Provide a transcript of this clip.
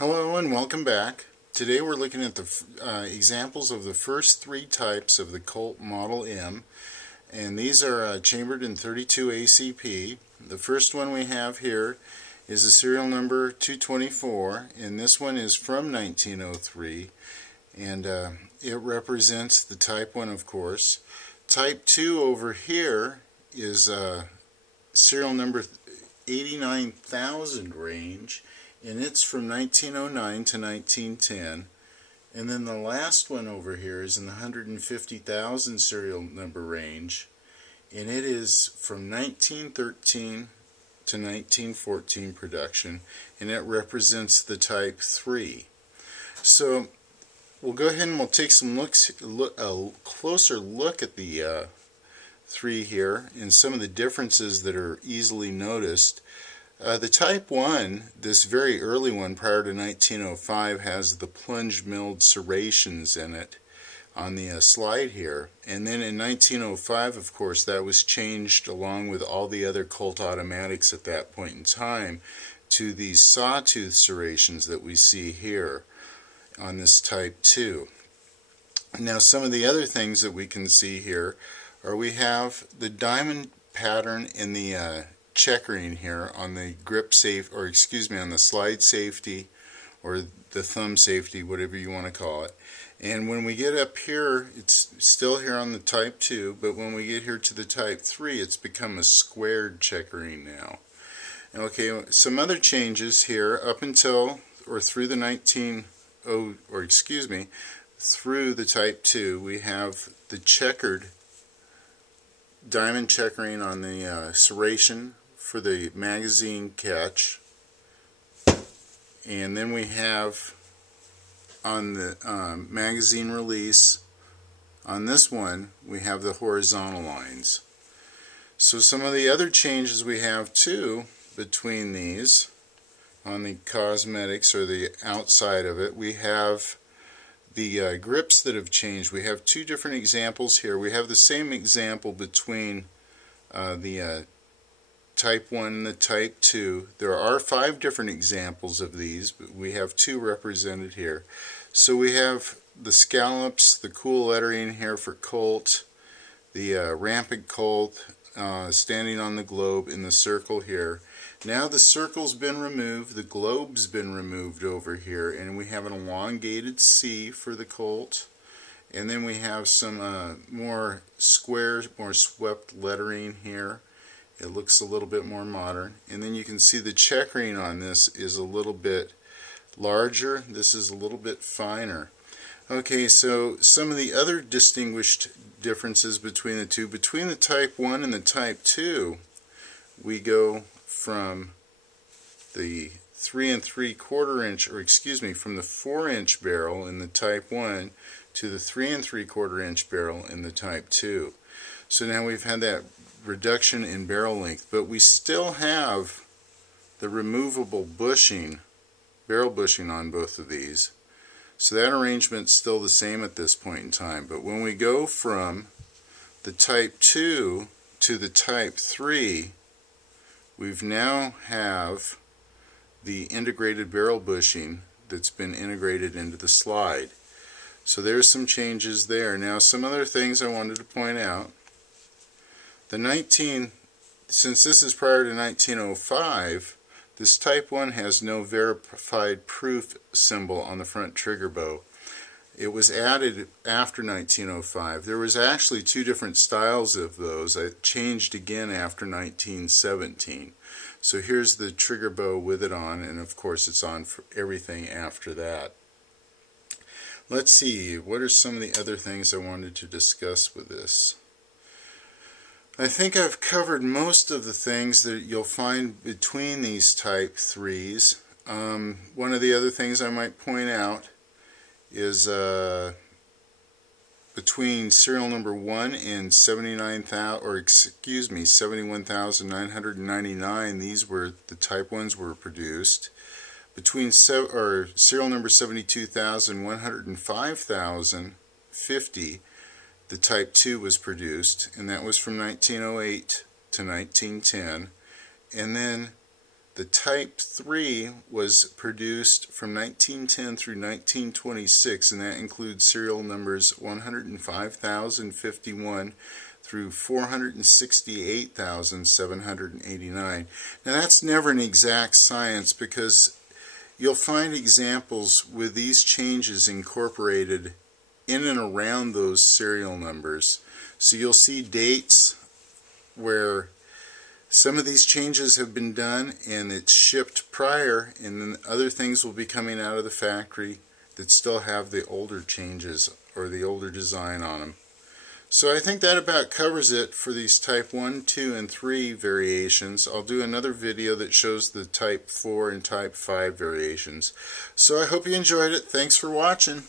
Hello and welcome back. Today we're looking at the examples of the first three types of the Colt Model M, and these are chambered in 32 ACP. The first one we have here is the serial number 224, and this one is from 1903, and it represents the Type 1, of course. Type 2 over here is serial number 89,000 range, and it's from 1909 to 1910. And then the last one over here is in the 150,000 serial number range, and it is from 1913 to 1914 production, and it represents the Type 3. So we'll go ahead and we'll take a closer look at the three here and some of the differences that are easily noticed. The Type 1, this very early one prior to 1905, has the plunge milled serrations in it on the slide here. And then in 1905, of course, that was changed along with all the other Colt automatics at that point in time to these sawtooth serrations that we see here on this Type 2. Now some of the other things that we can see here are we have the diamond pattern in the checkering here on the grip safe, or excuse me, on the slide safety or the thumb safety, whatever you want to call it. And when we get up here, it's still here on the Type 2, but when we get here to the Type 3, it's become a squared checkering now. Okay, some other changes here up until or through the through the Type 2, we have the checkered diamond checkering on the serration for the magazine catch, and then we have on the magazine release, on this one we have the horizontal lines. So some of the other changes we have too between these on the cosmetics or the outside of it, we have the grips that have changed. We have two different examples here. We have the same example between the Type 1 and the Type 2. There are 5 different examples of these, but we have 2 represented here. So we have the scallops, the cool lettering here for Colt, the rampant Colt standing on the globe in the circle here. Now the circle's been removed, the globe's been removed over here, and we have an elongated C for the Colt. And then we have some more square, more swept lettering here. It looks a little bit more modern. And then you can see the checkering on this is a little bit larger. This is a little bit finer. Okay, so some of the other distinguished differences between the two. Between the Type 1 and the Type 2, we go from the 3 3/4 inch, or excuse me, from the 4-inch barrel in the Type 1 to the 3 3/4 inch barrel in the Type 2. So now we've had that reduction in barrel length, but we still have the removable bushing, barrel bushing on both of these. So that arrangement's still the same at this point in time. But when we go from the Type 2 to the Type 3, we've now have the integrated barrel bushing that's been integrated into the slide. So there's some changes there. Now some other things I wanted to point out. Since this is prior to 1905, this Type 1 has no verified proof symbol on the front trigger bow. It was added after 1905. There was actually 2 different styles of those. It changed again after 1917. So here's the trigger bow with it on, and of course it's on for everything after that. Let's see, what are some of the other things I wanted to discuss with this? I think I've covered most of the things that you'll find between these Type 3s. One of the other things I might point out is between serial number 1 and 71,999, these were the Type 1s were produced. Between serial number 72,100 and 5,050, the Type 2 was produced, and that was from 1908 to 1910. And then The Type 3 was produced from 1910 through 1926, and that includes serial numbers 105,051 through 468,789. Now that's never an exact science, because you'll find examples with these changes incorporated in and around those serial numbers. So you'll see dates where some of these changes have been done and it's shipped prior, and then other things will be coming out of the factory that still have the older changes or the older design on them. So I think that about covers it for these Type 1, 2, and 3 variations. I'll do another video that shows the Type 4 and Type 5 variations. So I hope you enjoyed it. Thanks for watching.